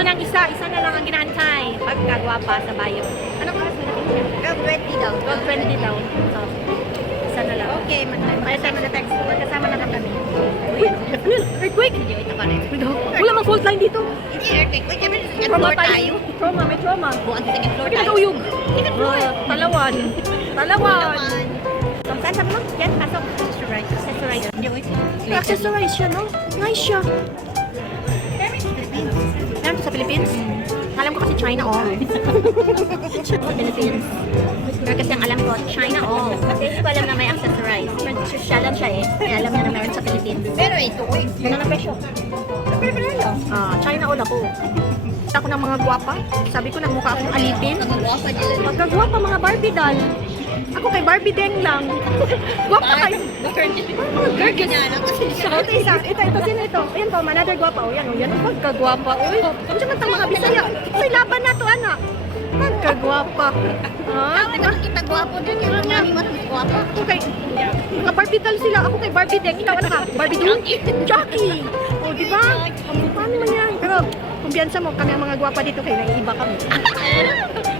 Ito na ang isa na lang ang ginantay. Pagkagwapa sa bayo. Anong oras mo natin? 12:20 daw. 12:20 daw. So, isa na lang. Okay, May time na text. Magkasama na lang kami. Uy, ano yun? Earthquake? Wala mang fault line dito. Hindi earthquake. Wait, kami Trauma floor tayo. Trauma, may trauma. Buwan sa second floor Pwede tayo. nag-uyog. Second floor. Talawan. Talawan. So, saan sabi mo? Yan, pasok. Accessorize. Accessorize. Hindi, wait. Accessorize siya, no? Nice siya. Meron to sa Philippines? Alam ko kasi China, oh. Sa Philippines. Pero kasi ang alam ko, China, oh. Kasi hindi ko alam na may accessorize. Siya lang siya eh. Kaya alam niya na meron sa Philippines. Pero ito, wait. Ganun ang presyo. Pero lang. China all ako. Kita ko ng mga gwapa. Sabi ko, nagmukha akong alipin. Nagwapa nila. Pagkagwapa, mga Barbie doll. Ako kay Barbie Deng lang. Gwapa kayo. Girl, ginala kasi siya. Ito, sino ito? Ayan po, another gwapa. O, yan, o, yan. Pagkagwapa. Uy, kung siya matang mga Bisaya. May laban na to, anak. Pagkagwapa. Ate, bakit kita gwapo din? Kaya nga, mas gwapo. Okay. Mga Barbie doll sila. Ako kay Barbie Deng. Ikaw, ano ka? Barbie doll? Jackie. O, di ba? Paano man yan? Pero, kumbiyansa mo, kami ang mga gwapa dito kaya naiiba kami.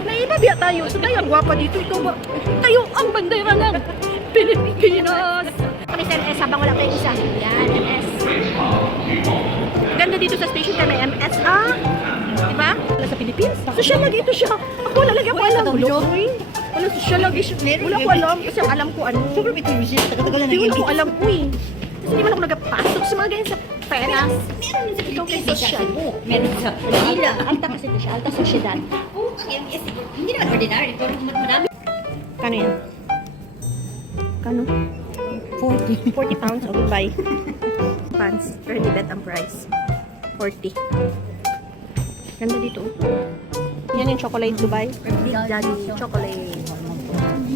Naiiba biya tayo. So tayo ang gwapa dito. Ito ba? Tayo ang bandera ng Pilipinas. Kami sa MS habang wala tayong isa. Yan, MS. Ganda dito sa station kaya may MS. Diba? Wala sa Philippines. Social lagi ito siya. Ako wala lagi ako alam. Wala social lagi siya. Wala ko alam. Kasi ang alam ko ano. Super bit yung shit. Tagal-tagal na Hindi ko alam ko eh. Kasi hindi man ako nagpasok sa mga ganyan sa peras. Meron din sa Ikaw kay Philippines. social. Meron sa Manila. Alta kasi ito siya. Alta sosyedad. Oo, yes, hindi naman ordinary. Pero madami. Kano yan? Kano? 40. 40 pounds. Oh, goodbye. Pants. Pero hindi bet ang price. 40. Ganda dito. Yan yung chocolate Dubai. Big Daddy chocolate.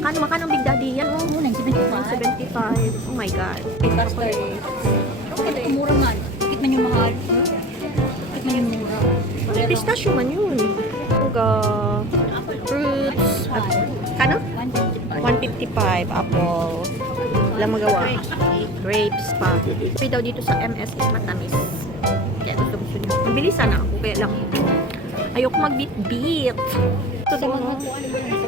Makano ang Big Daddy? Yan oh. 75. Oh my God. Okay, mura nga. Bakit man yung mahal? Bakit man yung mura? Pistachio man yun. Fruits. Kano? 155 apple. Wala magawa. Grapes pa. Free daw dito sa MS is matamis. Kaya gusto niyo. Mabilis sana ako. Kaya lang. Ayoko mag-beat-beat. Ito doon.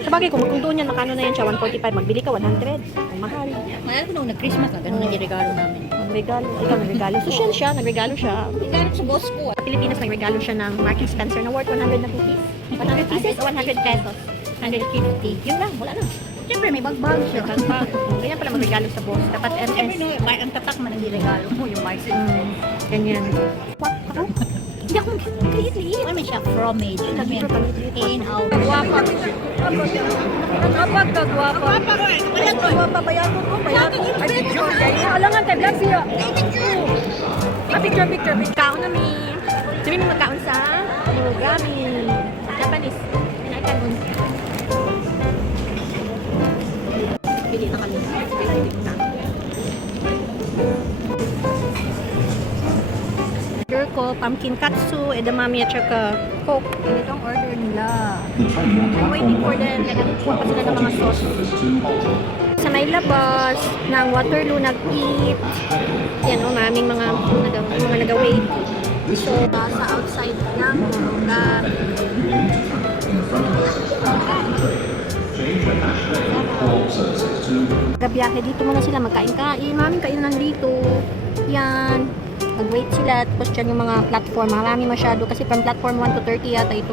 Sa bagay, kung doon yan, makano na yan siya. 145. Magbili ka, 100. Ang mahal. Mahal ko nung nag-Christmas na. Ganun ang regalo namin. Nagregalo. Ikaw nagregalo. Social siya. Nagregalo siya. Regalo sa boss ko. Sa Pilipinas, nagregalo siya ng Marks and Spencer na worth 100 na rupees. 100 pieces o 100 pesos? 150. Yun lang. Wala na. Siyempre, may bagbag siya. Ganyan pala magregalo sa boss. Dapat Siyempre, MS. no, ang tatak man ang regalo mo, yung Marks. Ganyan. Ako? Hindi ako mag-liit-liit. Ano siya? Fromage. Lagi ko paliit-liit. In, out. Kagwapa. Kagwapa. Kagwapa. Bayato ko. Bayato. Ay, picture. Alangan tayo. Vlog siya. Picture. Kaon na mi. Sabi mo magkaon sa Mogami. Japanese. Pinaikan mo. Pili na kami. Order ko, pumpkin katsu, edamame at saka coke. Ito ang order nila. I'm waiting for them. Nagkuha pa sila ng mga sauce. Sa may labas ng Waterloo nag-eat. Yan o, maraming mga nag-wait. So, sa outside ng lugar. Gabiyahe dito muna sila magkain-kain. Maraming kainan dito. Yan. Mag-wait sila. Tapos dyan yung mga platform. Marami masyado. Kasi from platform 1 to 30 yata ito.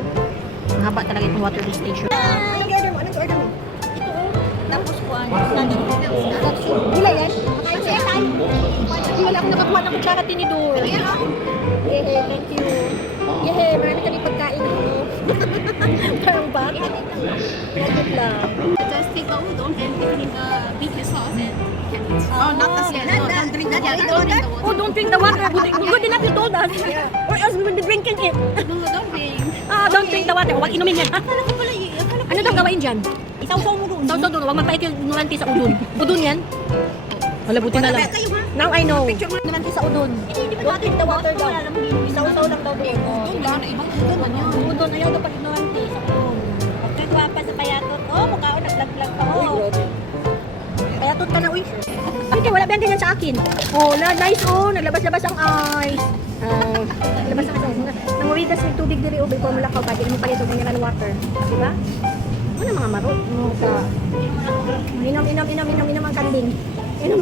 Mahaba talaga itong Waterloo Station. Anong order mo? Anong order mo? Ito, tapos ko ano, nandito. Gula yan? Makain siya tayo. Hindi wala akong nakakuha ng kutsara tinidor. Yehe, thank you. Yehe, marami kami pagkain. Parang bata. Bakit lang? Just take a udon and put it in the barbecue sauce and oh, not the same. Don't drink that. Yeah, don't drink the water. Oh, don't drink the water. Good enough you told us. Or else we will be drinking it. No, don't drink. Don't drink the water. Huwag inumin yan. Akala ko pala yun. Ano daw gawain dyan? Isaw-saw mo doon. Sausaw doon. Huwag magpaikilnulanti sa udon. Udon yan? Wala, buti na lang. Now I know. Nulanti sa udon. Hindi Don't drink the water daw. Isaw-saw lang daw doon. Udon ba? Na ibang udon man yan. Udon. Ayaw daw pag-ignulanti sa udon. Pagkagwapa sa payatot. Oh, mukha ko naglag-lag pa. Oh. Kaya ka na, uy. Okay, wala ba yan ganyan sa akin? Oh, nice oh. Naglabas-labas ang eyes. Labas na kasi. Nanguwigas ng tubig diri o before mulakaw pa. Di mo palit o mineral water. Diba? Ano mga maro? Mo ka. Inom ang kanding. Inom.